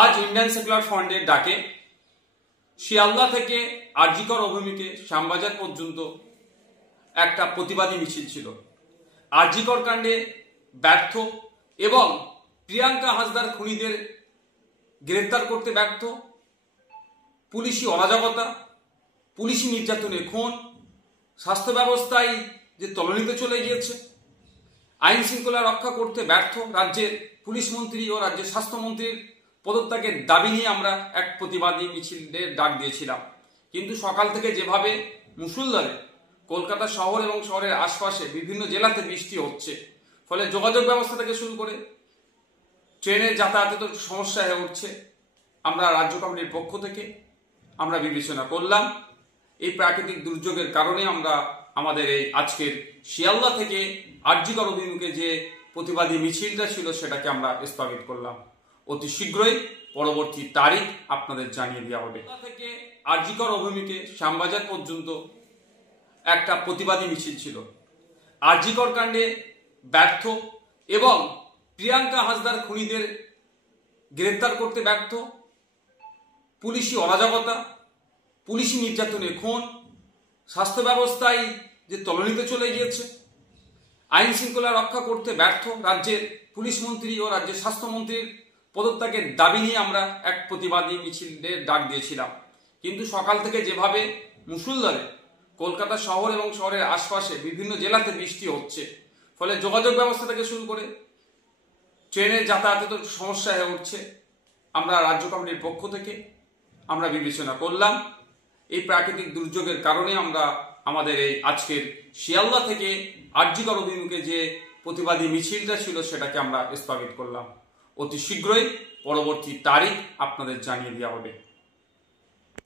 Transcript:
আজ Indian secular ফ্রন্টের ডাকে শিয়ালদা থেকে আরজিকর অভিমুখে শ্যামবাজার পর্যন্ত একটা প্রতিবাদী মিছিল ছিল। আরজিকর কাণ্ডে ব্যর্থ এবং প্রিয়াঙ্কা হাসদার খুনিদের গ্রেফতার করতে ব্যর্থ, পুলিশি অরাজকতা, পুলিশি নির্যাতনে খুন, স্বাস্থ্য ব্যবস্থায় যে তলানিতে চলে গিয়েছে, আইন শৃঙ্খলা রক্ষা করতে ব্যর্থ রাজ্যের পুলিশ মন্ত্রী ও রাজ্যের স্বাস্থ্যমন্ত্রীর পদত্যাগের দাবি নিয়ে আমরা এক প্রতিবাদী মিছিলের ডাক দিয়েছিলাম। কিন্তু সকাল থেকে যেভাবে মুষলধারে কলকাতা শহর এবং শহরের আশপাশে বিভিন্ন জেলাতে বৃষ্টি হচ্ছে, ফলে যোগাযোগ ব্যবস্থা থেকে শুরু করে ট্রেনের যাতায়াতে সমস্যা হয়ে উঠছে, আমরা রাজ্য কমিটির পক্ষ থেকে আমরা বিবেচনা করলাম এই প্রাকৃতিক দুর্যোগের কারণে আমরা আমাদের এই আজকের শিয়ালদা থেকে আরজিকর অভিমুখে যে প্রতিবাদী মিছিলটা ছিল সেটাকে আমরা স্থগিত করলাম। অতি শীঘ্রই পরবর্তী তারিখ আপনাদের জানিয়ে দেওয়া হবে। থেকে আরজিকর অভিমুখে শ্যামবাজার পর্যন্ত একটা প্রতিবাদী মিছিল ছিল। আরজিকর কাণ্ডে ব্যর্থ এবং প্রিয়াঙ্কা হাসদার খুনিদের গ্রেফতার করতে ব্যর্থ, পুলিশি অরাজকতা, পুলিশি নির্যাতনে খুন, স্বাস্থ্য ব্যবস্থায় যে তলানিতে চলে গিয়েছে, আইন শৃঙ্খলা রক্ষা করতে ব্যর্থ রাজ্যের পুলিশ মন্ত্রী ও রাজ্যের স্বাস্থ্যমন্ত্রীর পদত্যাগের দাবি নিয়ে আমরা এক প্রতিবাদী মিছিলের ডাক দিয়েছিলাম। কিন্তু সকাল থেকে যেভাবে মুষলধারে কলকাতা শহর এবং শহরের আশপাশে বিভিন্ন জেলাতে বৃষ্টি হচ্ছে, ফলে যোগাযোগ ব্যবস্থা থেকে শুরু করে ট্রেনের যাতায়াতে সমস্যা হয়ে উঠছে, আমরা রাজ্য কমিটির পক্ষ থেকে আমরা বিবেচনা করলাম এই প্রাকৃতিক দুর্যোগের কারণে আমরা আমাদের এই আজকের শিয়ালদা থেকে আরজিকর অভিমুখে যে প্রতিবাদী মিছিলটা ছিল সেটাকে আমরা স্থগিত করলাম। অতি শীঘ্রই পরবর্তী তারিখ আপনাদের জানিয়ে দেওয়া হবে।